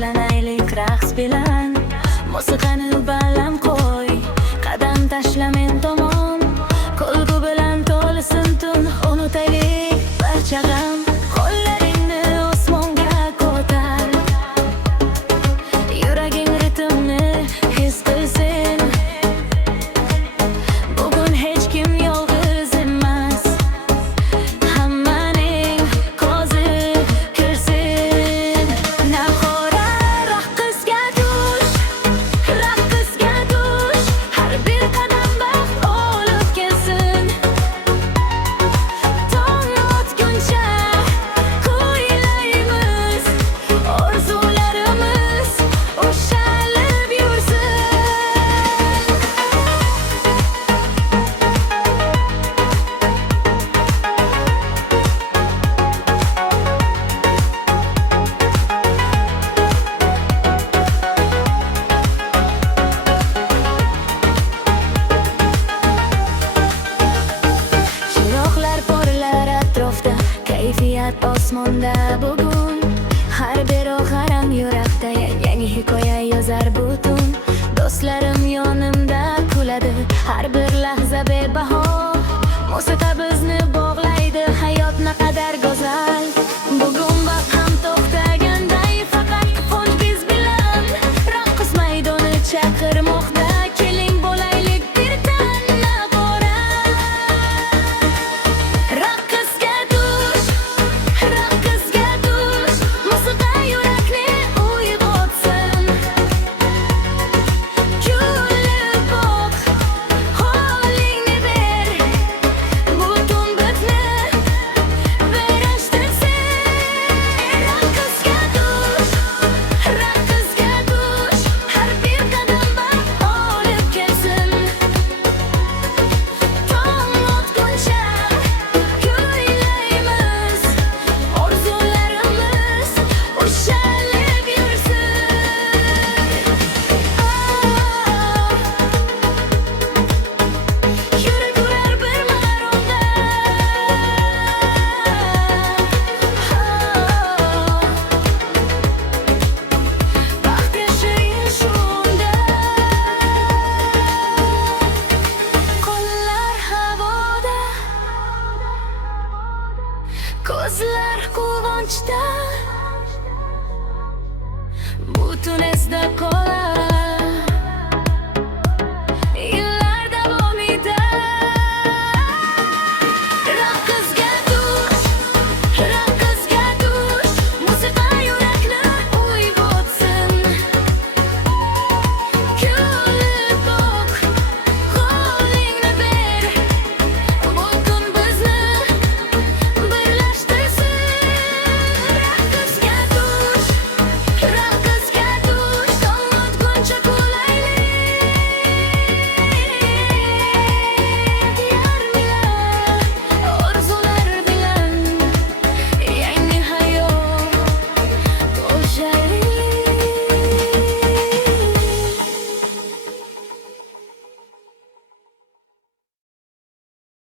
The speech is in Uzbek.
boshlanaylik raqs bilan. Musiqani balam qo'y, qadam tashla men tomon. Kulgu bilan to'lsin tun, unutaylik barcha g'am. Qo'llaringni osmonga ko'tar, yuraging ritmni his qilsin. Bugun hech kim yolg'iz emas, hammaning ko'zi kirsin. Navxora raqsga tush, har bir qadam baxt olib kelsin. Tong otguncha kuylaymiz, orzularimiz o'shalib yursin. Chiroqlar porlar atrofda, kayfiyat osmonda bugun. Har bir oharam yurakda, yangi hikoya yozar butun. Do'stlarim yonimda kuladi, har bir lahza bebaho. Musiqa bizni bog'laydi, hayot naqadar go'zal. Bugun vaqt ham to'xtaganday, faqat quvonch biz bilan. Raqs maydoni chaqirmoqda.